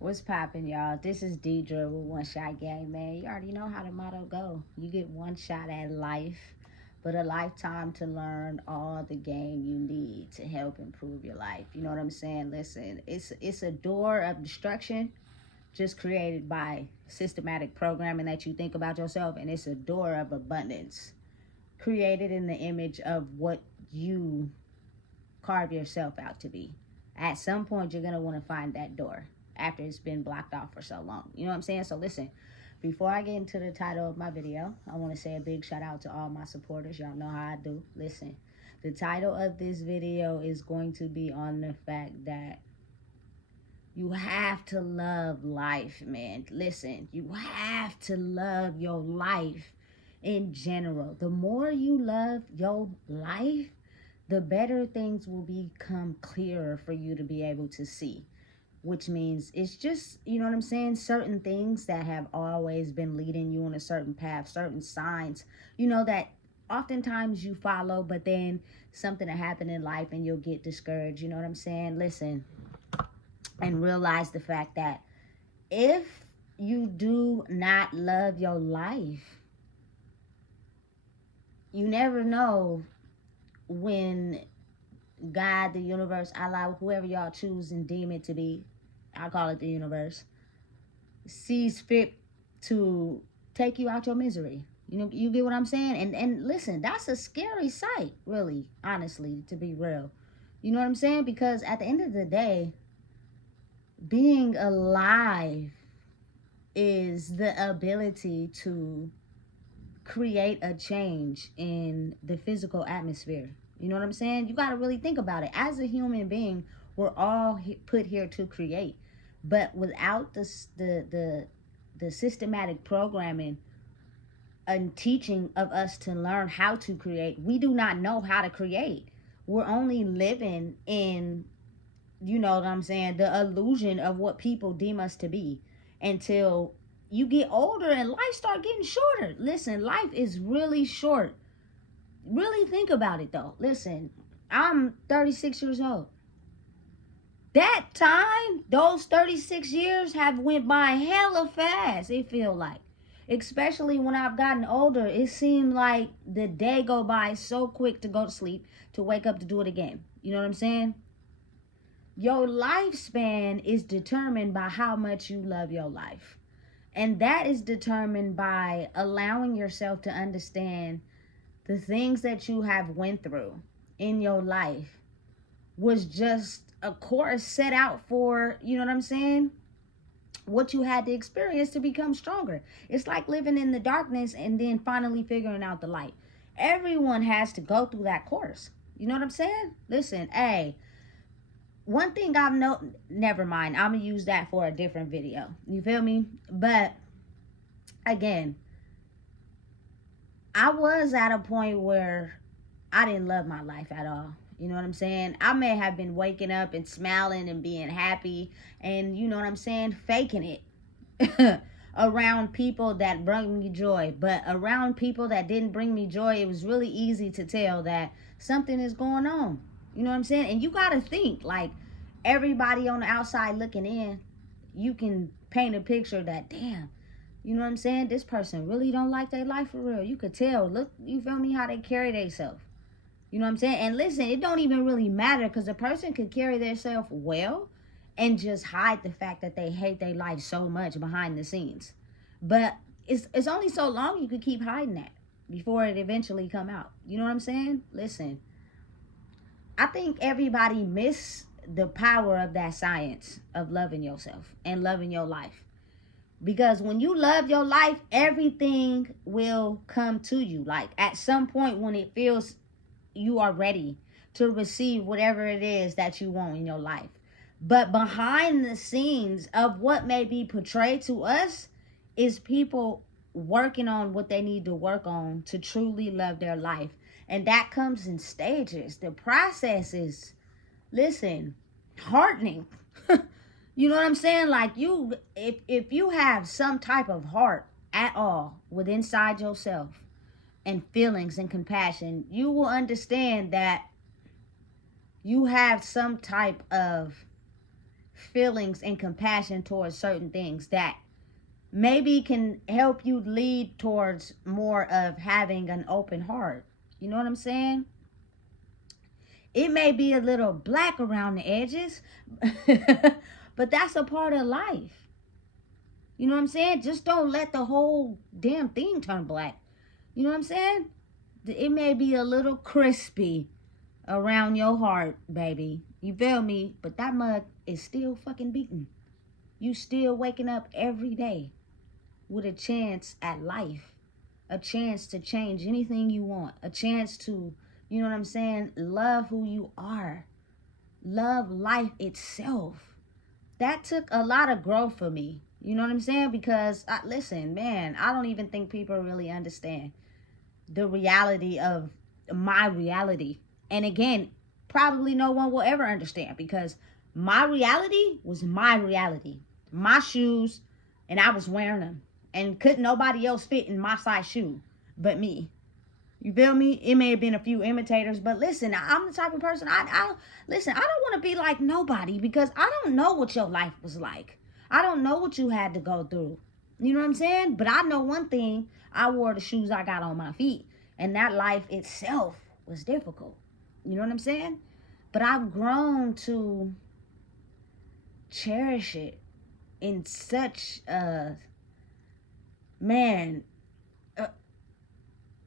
What's poppin', y'all? This is Deidre with One Shot Game, man. You already know how the motto go. You get one shot at life, but a lifetime to learn all the game you need to help improve your life. You know what I'm saying? Listen, it's a door of destruction just created by systematic programming that you think about yourself, and it's a door of abundance created in the image of what you carve yourself out to be. At some point, you're going to want to find that door after it's been blocked off for so long. You know what I'm saying? So listen, before I get into the title of my video, I want to say a big shout out to all my supporters. Y'all know how I do. Listen, the title of this video is going to be on the fact that you have to love life, man. Listen, you have to love your life in general. The more you love your life, the better things will become clearer for you to be able to see. Which means it's just, you know what I'm saying, certain things that have always been leading you on a certain path, certain signs, you know, that oftentimes you follow, but then something will happen in life and you'll get discouraged. You know what I'm saying? Listen, and realize the fact that if you do not love your life, you never know when God, the universe, Allah, whoever y'all choose and deem it to be, I call it the universe, sees fit to take you out your misery. You know, you get what I'm saying? And listen, that's a scary sight, really, honestly, to be real. You know what I'm saying? Because at the end of the day, being alive is the ability to create a change in the physical atmosphere. You know what I'm saying? You got to really think about it. As a human being, we're all put here to create. But without the systematic programming and teaching of us to learn how to create, we do not know how to create. We're only living in, you know what I'm saying, the illusion of what people deem us to be until you get older and life start getting shorter. Listen, life is really short. Really think about it though. Listen, I'm 36 years old. That time, those 36 years have went by hella fast, it feel like. Especially when I've gotten older, it seemed like the day go by so quick to go to sleep, to wake up to do it again. You know what I'm saying? Your lifespan is determined by how much you love your life. And that is determined by allowing yourself to understand the things that you have went through in your life was just a course set out for, you know what I'm saying, what you had to experience to become stronger. It's like living in the darkness and then finally figuring out the light. Everyone has to go through that course. You know what I'm saying? Listen, hey, one thing I've never mind, I'm gonna use that for a different video. You feel me? But again, I was at a point where I didn't love my life at all. You know what I'm saying? I may have been waking up and smiling and being happy and, you know what I'm saying, faking it around people that brought me joy. But around people that didn't bring me joy, it was really easy to tell that something is going on. You know what I'm saying? And you got to think, like, everybody on the outside looking in, you can paint a picture that, damn, you know what I'm saying, this person really don't like their life for real. You could tell. Look, you feel me, how they carry themselves. You know what I'm saying? And listen, it don't even really matter, because a person could carry themselves well and just hide the fact that they hate their life so much behind the scenes. But it's only so long you could keep hiding that before it eventually come out. You know what I'm saying? Listen, I think everybody miss the power of that science of loving yourself and loving your life. Because when you love your life, everything will come to you. Like at some point when it feels you are ready to receive whatever it is that you want in your life. But behind the scenes of what may be portrayed to us is people working on what they need to work on to truly love their life. And that comes in stages. The process is, listen, heartening. You know what I'm saying? Like, you, if you have some type of heart at all with inside yourself and feelings and compassion, you will understand that you have some type of feelings and compassion towards certain things that maybe can help you lead towards more of having an open heart. You know what I'm saying? It may be a little black around the edges, but that's a part of life. You know what I'm saying? Just don't let the whole damn thing turn black. You know what I'm saying? It may be a little crispy around your heart, baby. You feel me? But that mug is still fucking beating. You still waking up every day with a chance at life, a chance to change anything you want, a chance to, you know what I'm saying, love who you are, love life itself. That took a lot of growth for me. You know what I'm saying? Because, listen, man, I don't even think people really understand the reality of my reality. And again, probably no one will ever understand because my reality was my reality. My shoes, and I was wearing them. And couldn't nobody else fit in my size shoe but me. You feel me? It may have been a few imitators, but listen, I'm the type of person, listen, I don't want to be like nobody because I don't know what your life was like. I don't know what you had to go through. You know what I'm saying? But I know one thing, I wore the shoes I got on my feet, and that life itself was difficult. You know what I'm saying? But I've grown to cherish it in such a, man,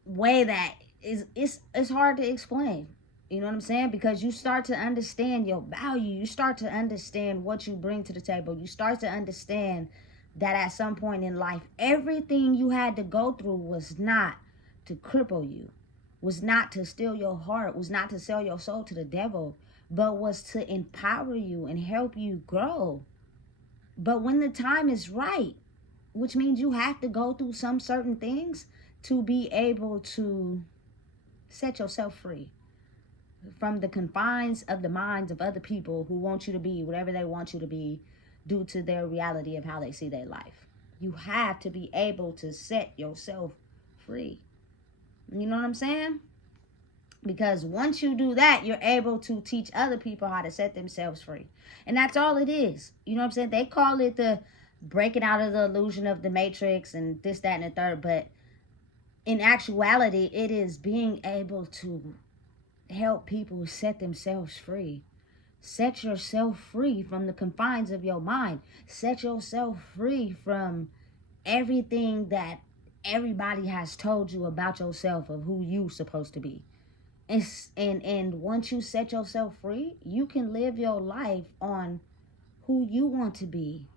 way that it's hard to explain. You know what I'm saying? Because you start to understand your value. You start to understand what you bring to the table. You start to understand that at some point in life, everything you had to go through was not to cripple you, was not to steal your heart, was not to sell your soul to the devil, but was to empower you and help you grow. But when the time is right, which means you have to go through some certain things to be able to set yourself free from the confines of the minds of other people who want you to be whatever they want you to be due to their reality of how they see their life. You have to be able to set yourself free. You know what I'm saying? Because once you do that, you're able to teach other people how to set themselves free. And that's all it is. You know what I'm saying? They call it the breaking out of the illusion of the matrix and this, that, and the third. But in actuality, it is being able to help people set themselves free. Set yourself free from the confines of your mind. Set yourself free from everything that everybody has told you about yourself of who you supposed to be. And once you set yourself free, you can live your life on who you want to be.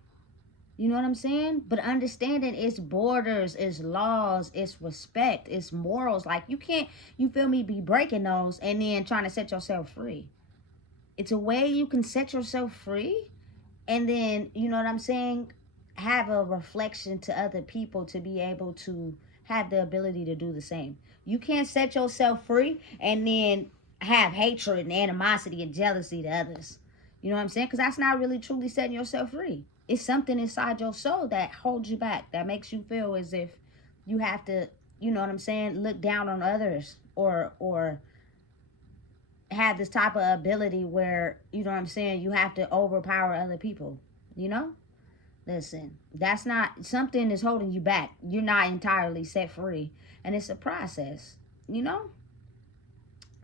You know what I'm saying? But understanding its borders, its laws, its respect, its morals. Like you can't, you feel me, be breaking those and then trying to set yourself free. It's a way you can set yourself free and then, you know what I'm saying, have a reflection to other people to be able to have the ability to do the same. You can't set yourself free and then have hatred and animosity and jealousy to others. You know what I'm saying? Because that's not really truly setting yourself free. It's something inside your soul that holds you back, that makes you feel as if you have to, you know what I'm saying, look down on others or have this type of ability where, you know what I'm saying, you have to overpower other people, you know? Listen, that's not, something is holding you back. You're not entirely set free. And it's a process, you know?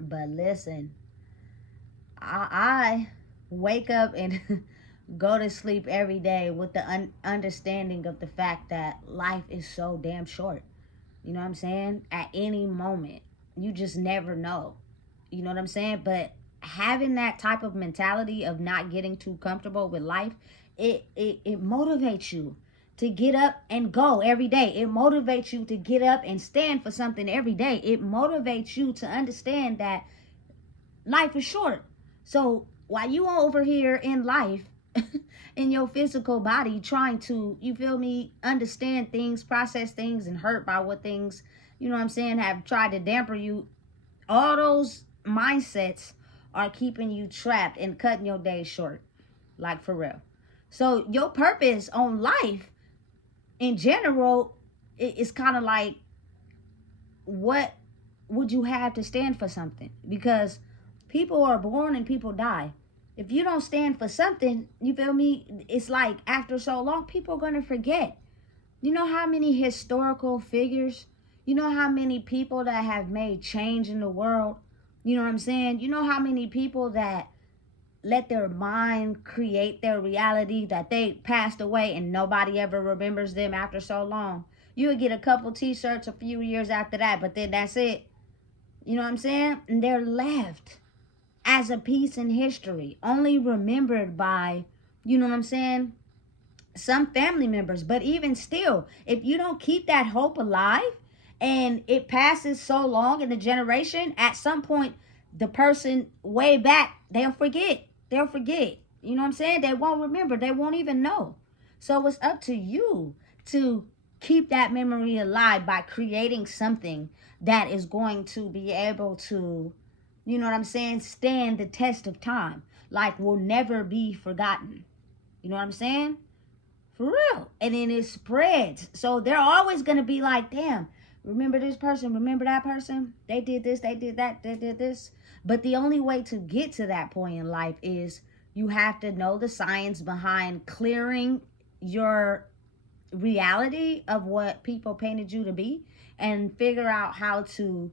But listen, I wake up and go to sleep every day with the understanding of the fact that life is so damn short. You know what I'm saying? At any moment, you just never know. You know what I'm saying? But having that type of mentality of not getting too comfortable with life, it motivates you to get up and go every day. It motivates you to get up and stand for something every day. It motivates you to understand that life is short. So while you over here in life, in your physical body, trying to, you feel me, understand things, process things, and hurt by what things, you know what I'm saying, have tried to damper you, all those mindsets are keeping you trapped and cutting your days short. Like for real. So your purpose on life in general is kind of like, what would you have to stand for something? Because people are born and people die. If you don't stand for something, you feel me? It's like after so long, people are going to forget. You know how many historical figures, you know how many people that have made change in the world? You know what I'm saying? You know how many people that let their mind create their reality, that they passed away and nobody ever remembers them after so long? You would get a couple t-shirts a few years after that, but then that's it. You know what I'm saying? And they're left as a piece in history, only remembered by, you know what I'm saying, some family members. But even still, if you don't keep that hope alive and it passes so long in the generation, at some point the person way back, they'll forget. They'll forget. You know what I'm saying? They won't remember. They won't even know. So it's up to you to keep that memory alive by creating something that is going to be able to, you know what I'm saying, stand the test of time. Like, will never be forgotten. You know what I'm saying? For real. And then it spreads. So they're always going to be like, damn, remember this person, remember that person? They did this, they did that, they did this. But the only way to get to that point in life is you have to know the science behind clearing your reality of what people painted you to be, and figure out how to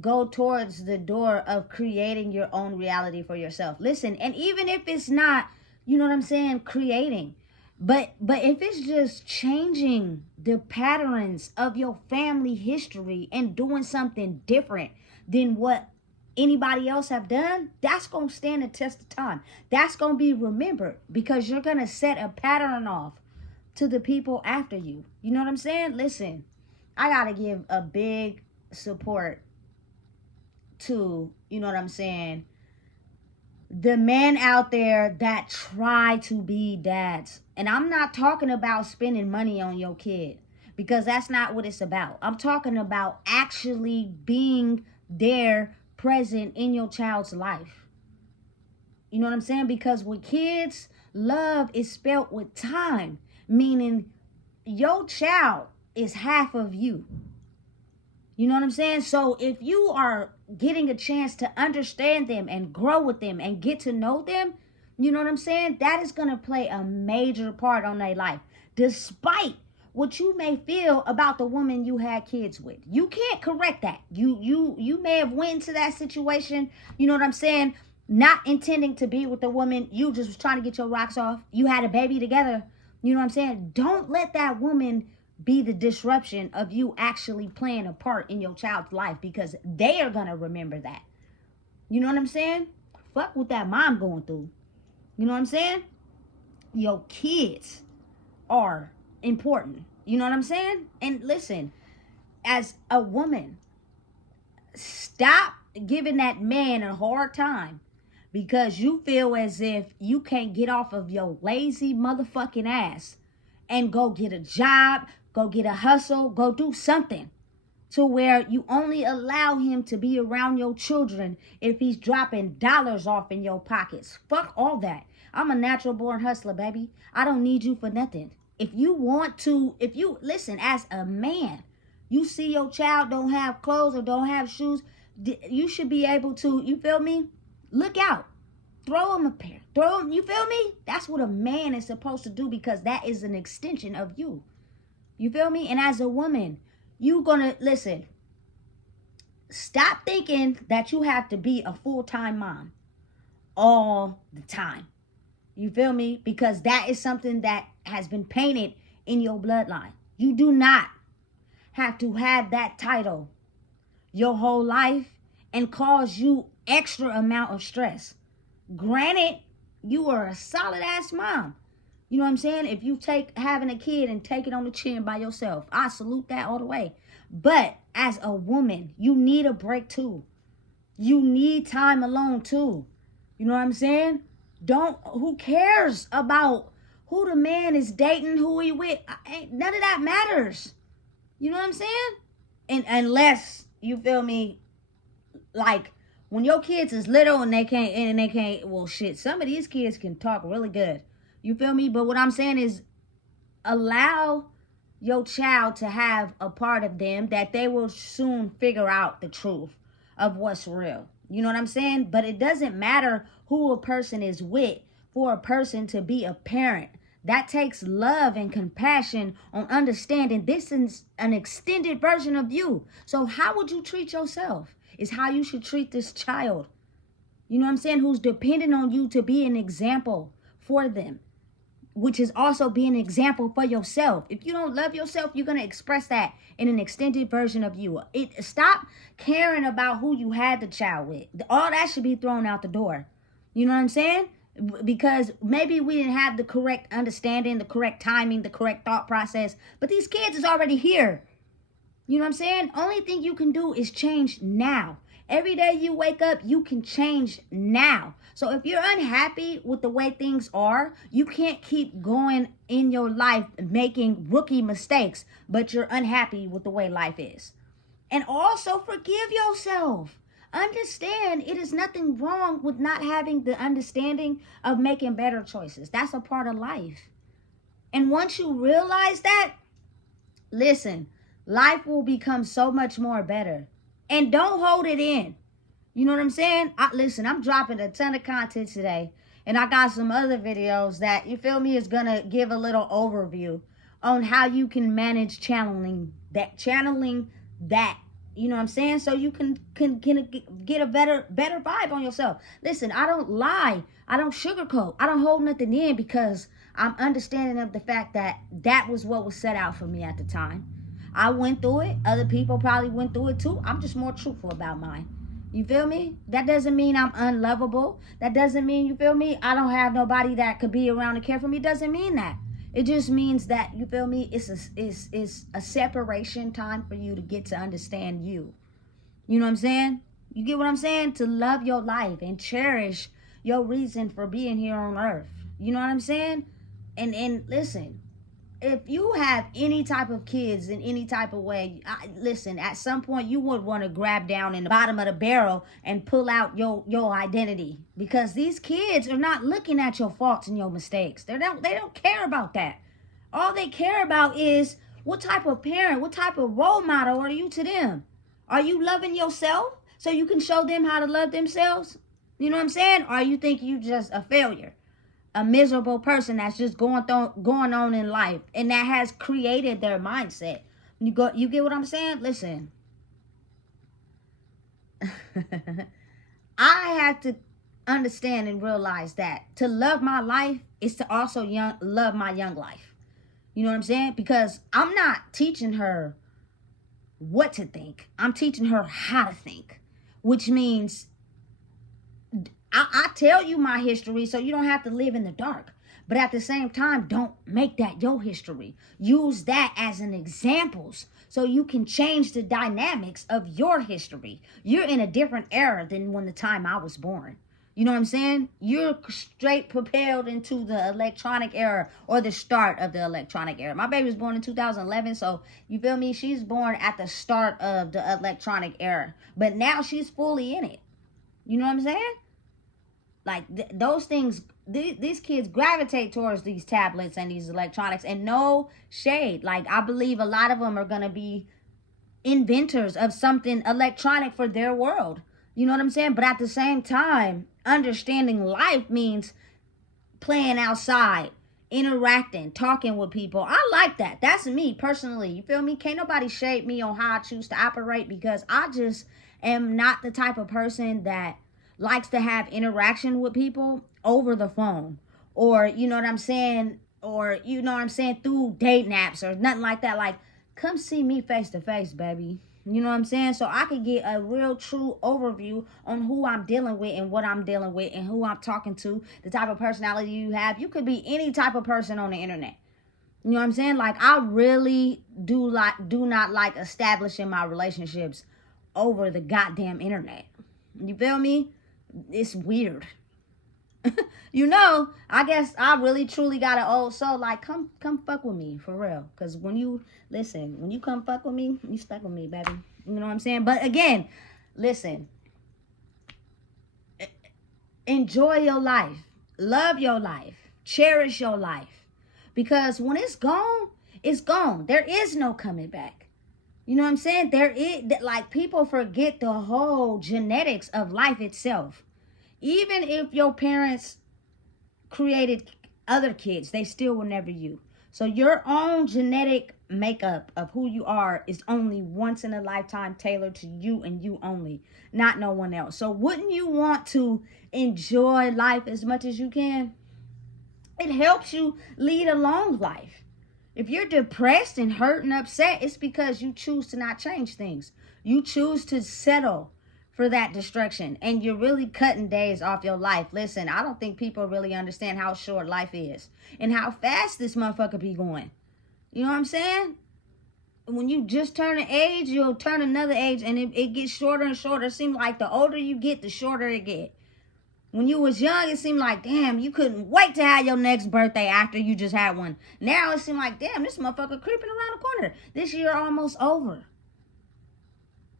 go towards the door of creating your own reality for yourself. Listen, and even if it's not, you know what I'm saying, creating, but if it's just changing the patterns of your family history and doing something different than what anybody else have done, that's going to stand the test of time. That's going to be remembered because you're going to set a pattern off to the people after you. You know what I'm saying? Listen, I got to give a big support to, you know what I'm saying, the men out there that try to be dads. And I'm not talking about spending money on your kid, because that's not what it's about. I'm talking about actually being there, present in your child's life. You know what I'm saying? Because with kids, love is spelt with time, meaning your child is half of you. You know what I'm saying? So if you are getting a chance to understand them and grow with them and get to know them, you know what I'm saying, that is going to play a major part on their life. Despite what you may feel about the woman you had kids with, you can't correct that. You may have went into that situation, you know what I'm saying, not intending to be with the woman. You just was trying to get your rocks off. You had a baby together. You know what I'm saying? Don't let that woman be the disruption of you actually playing a part in your child's life, because they are going to remember that. You know what I'm saying? Fuck what that mom going through. You know what I'm saying? Your kids are important. You know what I'm saying? And listen, as a woman, stop giving that man a hard time because you feel as if you can't get off of your lazy motherfucking ass and go get a job, go get a hustle, go do something, to where you only allow him to be around your children if he's dropping dollars off in your pockets. Fuck all that. I'm a natural born hustler, baby. I don't need you for nothing. If you want to, if you, listen, as a man, you see your child don't have clothes or don't have shoes, you should be able to, you feel me? Look out. Throw him a pair. Throw him, you feel me? That's what a man is supposed to do, because that is an extension of you. You feel me? And as a woman, you gonna, listen, stop thinking that you have to be a full-time mom all the time. You feel me? Because that is something that has been painted in your bloodline. You do not have to have that title your whole life and cause you extra amount of stress. Granted, you are a solid ass mom. You know what I'm saying? If you take having a kid and take it on the chin by yourself, I salute that all the way. But as a woman, you need a break too. You need time alone too. You know what I'm saying? Who cares about who the man is dating, who he with? None of that matters. You know what I'm saying? And unless, you feel me, like when your kids is little and they can't, well shit, some of these kids can talk really good. You feel me? But what I'm saying is, allow your child to have a part of them that they will soon figure out the truth of what's real. You know what I'm saying? But it doesn't matter who a person is with for a person to be a parent. That takes love and compassion on understanding this is an extended version of you. So how would you treat yourself? Is how you should treat this child. You know what I'm saying? Who's dependent on you to be an example for them, which is also be an example for yourself. If you don't love yourself, you're going to express that in an extended version of you. Stop caring about who you had the child with. All that should be thrown out the door. You know what I'm saying? Because maybe we didn't have the correct understanding, the correct timing, the correct thought process, but these kids is already here. You know what I'm saying? Only thing you can do is change now. Every day you wake up, you can change now. So if you're unhappy with the way things are, you can't keep going in your life making rookie mistakes, but you're unhappy with the way life is. And also forgive yourself. Understand it is nothing wrong with not having the understanding of making better choices. That's a part of life. And once you realize that, listen, life will become so much more better. And don't hold it in. You know what I'm saying? Listen, I'm dropping a ton of content today. And I got some other videos that, you feel me, is going to give a little overview on how you can manage channeling that. You know what I'm saying? So you can get a better vibe on yourself. Listen, I don't lie. I don't sugarcoat. I don't hold nothing in because I'm understanding of the fact that that was what was set out for me at the time. I went through it. Other people probably went through it too. I'm just more truthful about mine. You feel me? That doesn't mean I'm unlovable. That doesn't mean, you feel me, I don't have nobody that could be around and care for me. It doesn't mean that. It just means that, you feel me, it's a separation time for you to get to understand you. You know what I'm saying? You get what I'm saying? To love your life and cherish your reason for being here on earth. You know what I'm saying? And listen, if you have any type of kids in any type of way, listen, at some point you would want to grab down in the bottom of the barrel and pull out your identity, because these kids are not looking at your faults and your mistakes. They don't care about that. All they care about is what type of parent, what type of role model are you to them? Are you loving yourself so you can show them how to love themselves? You know what I'm saying? Or you think you just a failure? A miserable person that's just going on in life, and that has created their mindset. You get what I'm saying? Listen, I had to understand and realize that to love my life is to also love my young life. You know what I'm saying? Because I'm not teaching her what to think. I'm teaching her how to think, which means I tell you my history so you don't have to live in the dark. But at the same time, don't make that your history. Use that as an example so you can change the dynamics of your history. You're in a different era than when the time I was born. You know what I'm saying? You're straight propelled into the electronic era, or the start of the electronic era. My baby was born in 2011, so you feel me? She's born at the start of the electronic era. But now she's fully in it. You know what I'm saying? Like those things, these kids gravitate towards these tablets and these electronics, and no shade. Like, I believe a lot of them are going to be inventors of something electronic for their world. You know what I'm saying? But at the same time, understanding life means playing outside, interacting, talking with people. I like that. That's me personally. You feel me? Can't nobody shade me on how I choose to operate, because I just am not the type of person that likes to have interaction with people over the phone, or you know what I'm saying, or you know what I'm saying, through date naps or nothing like that. Like, come see me face to face, baby. You know what I'm saying? So I could get a real true overview on who I'm dealing with and what I'm dealing with and who I'm talking to, the type of personality you have. You could be any type of person on the internet. You know what I'm saying? Like, I really do not like establishing my relationships over the goddamn internet. You feel me? It's weird. You know, I guess I really truly got an old soul. Like, come fuck with me for real. Because when you come fuck with me, you stuck with me, baby. You know what I'm saying? But again, listen, enjoy your life, love your life, cherish your life, because when it's gone, it's gone. There is no coming back. You know what I'm saying? There is, like, people forget the whole genetics of life itself. Even if your parents created other kids, they still were never you. So your own genetic makeup of who you are is only once in a lifetime, tailored to you and you only, not no one else. So wouldn't you want to enjoy life as much as you can? It helps you lead a long life. If you're depressed and hurt and upset, it's because you choose to not change things. You choose to settle for that destruction, and you're really cutting days off your life. Listen, I don't think people really understand how short life is and how fast this motherfucker be going. You know what I'm saying? When you just turn an age, you'll turn another age, and it gets shorter and shorter. It seems like the older you get, the shorter it gets. When you was young, it seemed like, damn, you couldn't wait to have your next birthday after you just had one. Now it seemed like, damn, this motherfucker creeping around the corner. This year almost over.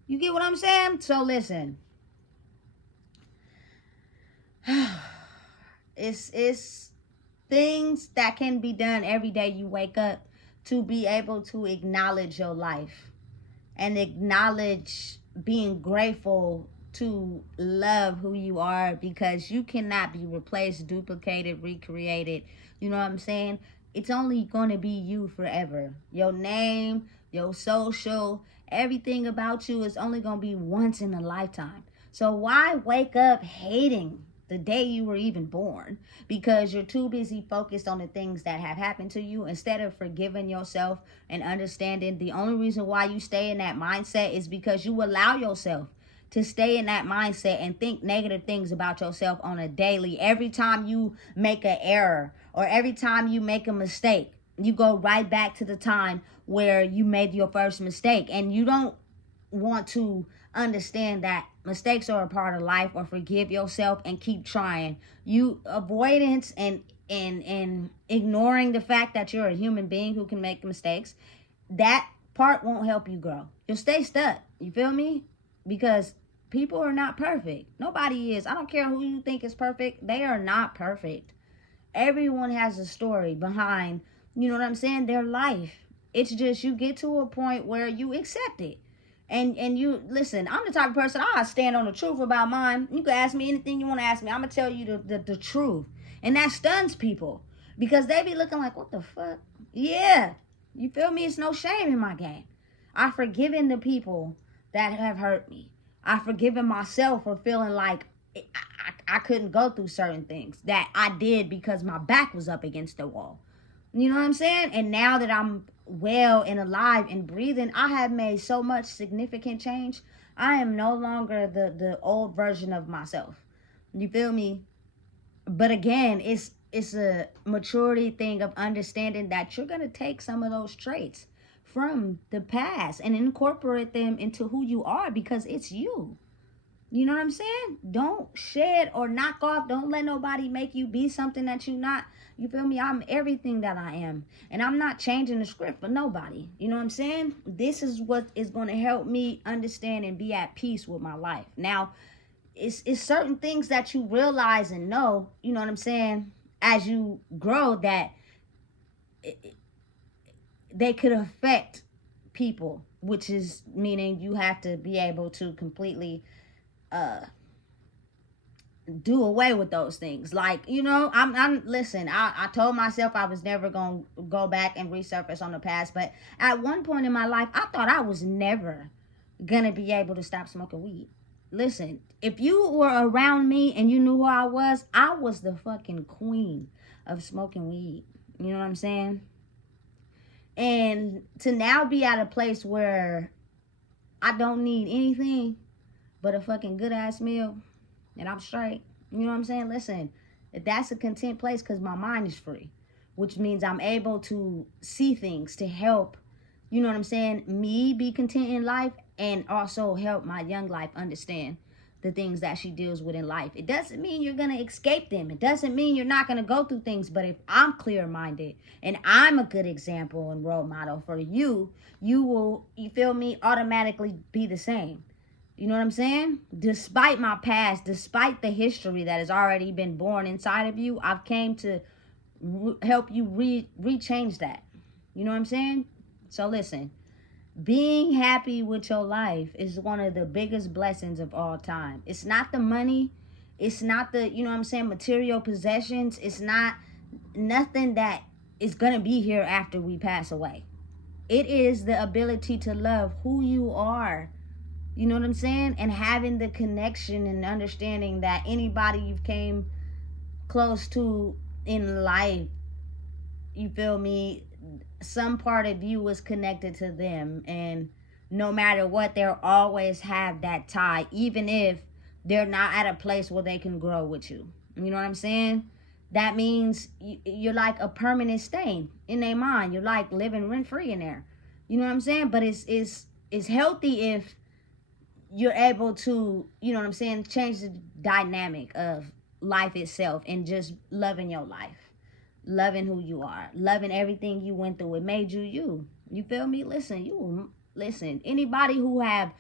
You get what I'm saying? So listen. It's things that can be done every day you wake up to be able to acknowledge your life and acknowledge being grateful to love who you are, because you cannot be replaced, duplicated, recreated. You know what I'm saying? It's only going to be you forever. Your name, your social, everything about you is only going to be once in a lifetime. So why wake up hating the day you were even born, because you're too busy focused on the things that have happened to you instead of forgiving yourself and understanding the only reason why you stay in that mindset is because you allow yourself to stay in that mindset and think negative things about yourself on a daily. Every time you make an error or every time you make a mistake, you go right back to the time where you made your first mistake, and you don't want to understand that mistakes are a part of life, or forgive yourself and keep trying. You avoidance and ignoring the fact that you're a human being who can make mistakes, that part won't help you grow. You'll stay stuck. You feel me? Because people are not perfect. Nobody is. I don't care who you think is perfect. They are not perfect. Everyone has a story behind, you know what I'm saying, their life. It's just you get to a point where you accept it. And you listen, I'm the type of person, I stand on the truth about mine. You can ask me anything you want to ask me. I'm gonna tell you the truth. And that stuns people, because they be looking like, what the fuck? Yeah. You feel me? It's no shame in my game. I've forgiven the people that have hurt me. I've forgiven myself for feeling like I couldn't go through certain things that I did because my back was up against the wall. You know what I'm saying? And now that I'm well and alive and breathing, I have made so much significant change. I am no longer the old version of myself. You feel me? But again, it's a maturity thing of understanding that you're gonna take some of those traits from the past and incorporate them into who you are, because it's you. You know what I'm saying? Don't shed or knock off. Don't let nobody make you be something that you're not. You feel me? I'm everything that I am. And I'm not changing the script for nobody. You know what I'm saying? This is what is going to help me understand and be at peace with my life. Now, it's certain things that you realize and know, you know what I'm saying, as you grow, that they could affect people, which is meaning you have to be able to completely do away with those things. Like, you know, I'm listen, I told myself I was never gonna go back and resurface on the past, but at one point in my life I thought I was never gonna be able to stop smoking weed. Listen, if you were around me and you knew who I was the fucking queen of smoking weed. You know what I'm saying? And to now be at a place where I don't need anything but a fucking good ass meal and I'm straight. You know what I'm saying? Listen, that's a content place because my mind is free, which means I'm able to see things to help, you know what I'm saying, me be content in life, and also help my young life understand the things that she deals with in life. It doesn't mean you're going to escape them. It doesn't mean you're not going to go through things. But if I'm clear-minded and I'm a good example and role model for you, you will, you feel me, automatically be the same. You know what I'm saying? Despite my past, despite the history that has already been born inside of you, I've came to help you re-change that. You know what I'm saying? So listen, Being happy with your life is one of the biggest blessings of all time. It's not the money, it's not the, you know what I'm saying, material possessions, it's not nothing that is gonna be here after we pass away. It is the ability to love who you are. You know what I'm saying? And having the connection and understanding that anybody you've came close to in life, you feel me, some part of you was connected to them, and no matter what, they'll always have that tie, even if they're not at a place where they can grow with you. You know what I'm saying? That means you're like a permanent stain in their mind. You're like living rent free in there. You know what I'm saying? But it's healthy if you're able to, you know what I'm saying, change the dynamic of life itself and just loving your life, loving who you are, loving everything you went through. It made you you. You feel me? Listen. Anybody who have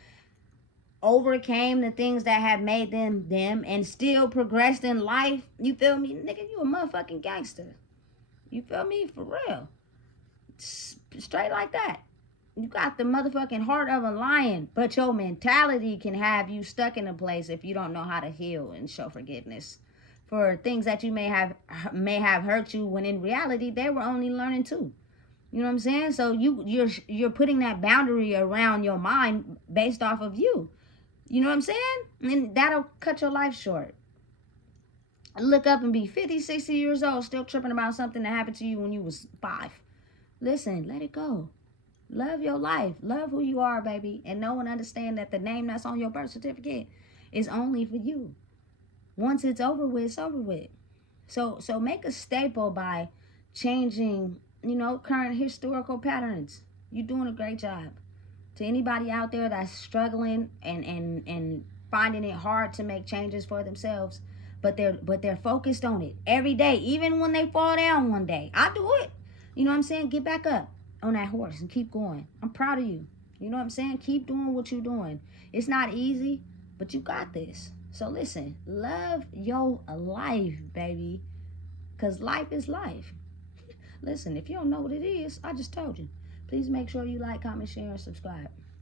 overcame the things that have made them them and still progressed in life, you feel me, nigga? You a motherfucking gangster. You feel me? For real. Straight like that. You got the motherfucking heart of a lion, but your mentality can have you stuck in a place if you don't know how to heal and show forgiveness for things that you may have hurt you, when in reality they were only learning too. You know what I'm saying? So you're putting that boundary around your mind based off of you. You know what I'm saying? And that'll cut your life short. Look up and be 50, 60 years old still tripping about something that happened to you when you was 5. Listen, let it go. Love your life. Love who you are, baby. And know and understand that the name that's on your birth certificate is only for you. Once it's over with, it's over with. So make a staple by changing, current historical patterns. You're doing a great job. To anybody out there that's struggling and finding it hard to make changes for themselves, but they're focused on it every day, even when they fall down one day. I do it. You know what I'm saying? Get back up on that horse and keep going. I'm proud of you. You know what I'm saying? Keep doing what you're doing. It's not easy, but you got this. So listen, love your life, baby, because life is life. Listen, if you don't know what it is, I just told you. Please make sure you like, comment, share, and subscribe.